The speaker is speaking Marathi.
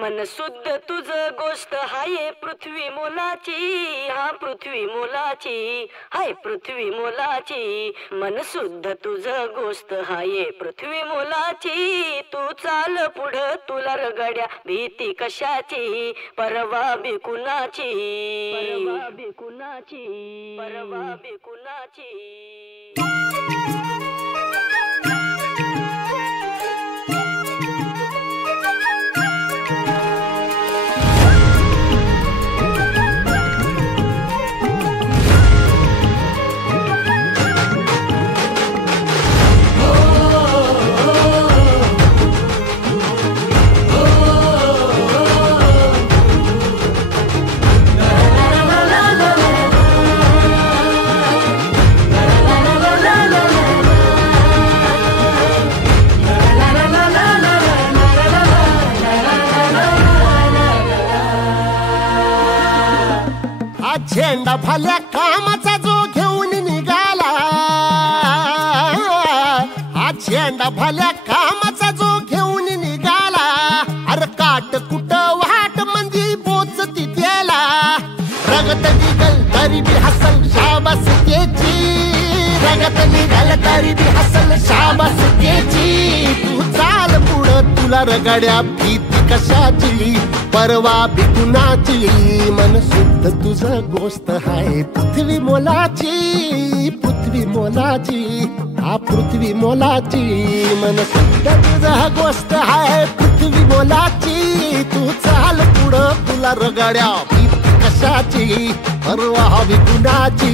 मन शुद्ध तुझ गोष्ट हाय पृथ्वी मोलाची, हा पृथ्वी मोलाची, हाय पृथ्वी मोलाची. मन शुद्ध तुझ गोष्ट हाय पृथ्वी मोलाची. तू चाल पुढं तुला रगड्या भीती कशाची, परवा बी कुणाची, परवा बी कुणाची, परवा बी कुणाची. झेंडा भल्या कामाचा जो घेऊन निघाला, हा झेंडा भल्या कामाचा जो घेऊन निघाला. अरे काट कुट वाट मंदी पोचती त्याला, रगत निघल तरी बी हसल शाबास त्याची, रगत निघल तरी बी हसल शाबास त्याची. तू चाल पुढं तुला रगड्या भीती कशाची, परवा बी कुणाची. मन शुद्ध तुझं गोष्ट हाय पृथ्वी मोलाची, पृथ्वी मोलाची, हा पृथ्वी मोलाची. मन शुद्ध तुझं गोष्ट हाय पृथ्वी मोलाची. तू चाल पुढं तुला रगड्या भीती कशाची, परवा बी कुणाची.